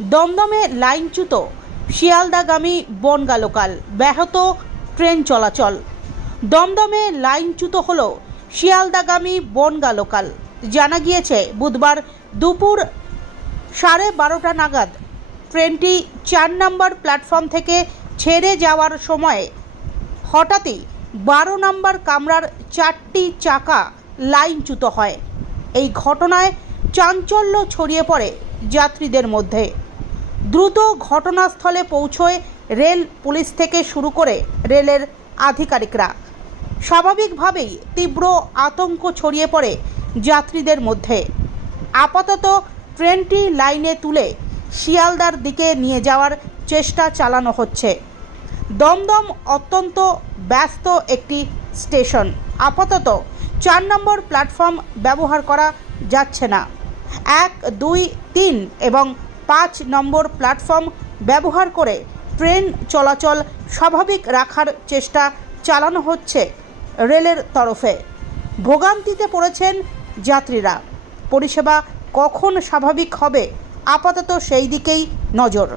দমদমে লাইনচ্যুত শিয়ালদাগামী বনগা লোকাল ব্যাহত ট্রেন চলাচল। দমদমে লাইনচ্যুত হল শিয়ালদাগামী বনগা লোকাল জানা গিয়েছে, বুধবার দুপুর সাড়ে বারোটা নাগাদ ট্রেনটি চার নম্বর প্ল্যাটফর্ম থেকে ছেড়ে যাওয়ার সময় হঠাৎই বারো নম্বর কামরার চারটি চাকা লাইনচ্যুত হয়। এই ঘটনায় চাঞ্চল্য ছড়িয়ে পড়ে যাত্রীদের মধ্যে। দ্রুত ঘটনাস্থলে পৌঁছয় রেল পুলিশ থেকে শুরু করে রেলের আধিকারিকরা। স্বাভাবিকভাবেই তীব্র আতঙ্ক ছড়িয়ে পড়ে যাত্রীদের মধ্যে। আপাতত ট্রেনটি লাইনে তুলে শিয়ালদার দিকে নিয়ে যাওয়ার চেষ্টা চালানো হচ্ছে। দমদম অত্যন্ত ব্যস্ত একটি স্টেশন। আপাতত চার নম্বর প্ল্যাটফর্ম ব্যবহার করা যাচ্ছে না। এক, দুই, তিন এবং পাঁচ নম্বর প্ল্যাটফর্ম ব্যবহার করে ট্রেন চলাচল স্বাভাবিক রাখার চেষ্টা চালানো হচ্ছে রেলের তরফে। ভোগান্তিতে পড়েছেন যাত্রীরা। পরিষেবা কখন স্বাভাবিক হবে আপাতত সেই দিকেই নজর।